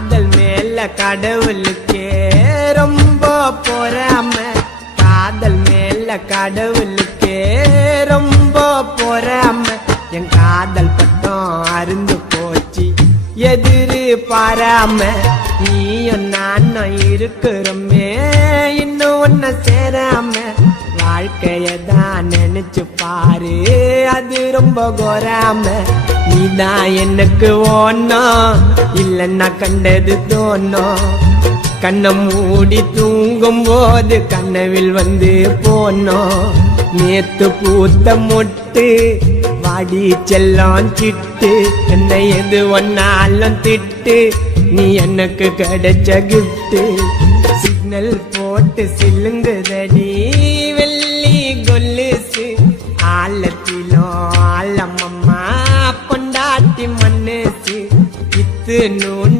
காதல் மேல கடவுளுக்கே ரொம்ப பொறாம, காதல் மேல கடவுளுக்கே ரொம்ப பொறாம. என் காதல் பட்டம் அருந்து போச்சு எதிரு பாராம. நீயும் நானும் இருக்கிறோமே இன்னும் ஒன்ன சேராம. வாழ்க்கையதான் நினைச்சு பாரு அது ரொம்ப கோராம. நீதான் எனக்கு ஓணும் இல்லன்னா கண்டது தோணும். கண்ணை மூடி தூங்கும் போது கனவில் வந்து போனோம். நேத்து பூத்த மொட்டு வாடி செல்லம் சிட்டு. என்னை எது ஒன்னாலும் திட்டு நீ எனக்கு கிடைச்ச கிஃப்ட். சிக்னல் போட்டு சில்லுங்குதடி வெள்ளி கொல்லுசு. ஆழத்திலும் ஆழமம்மா பொண்டாட்டி மண்ணுசு. இத்து நூண்டு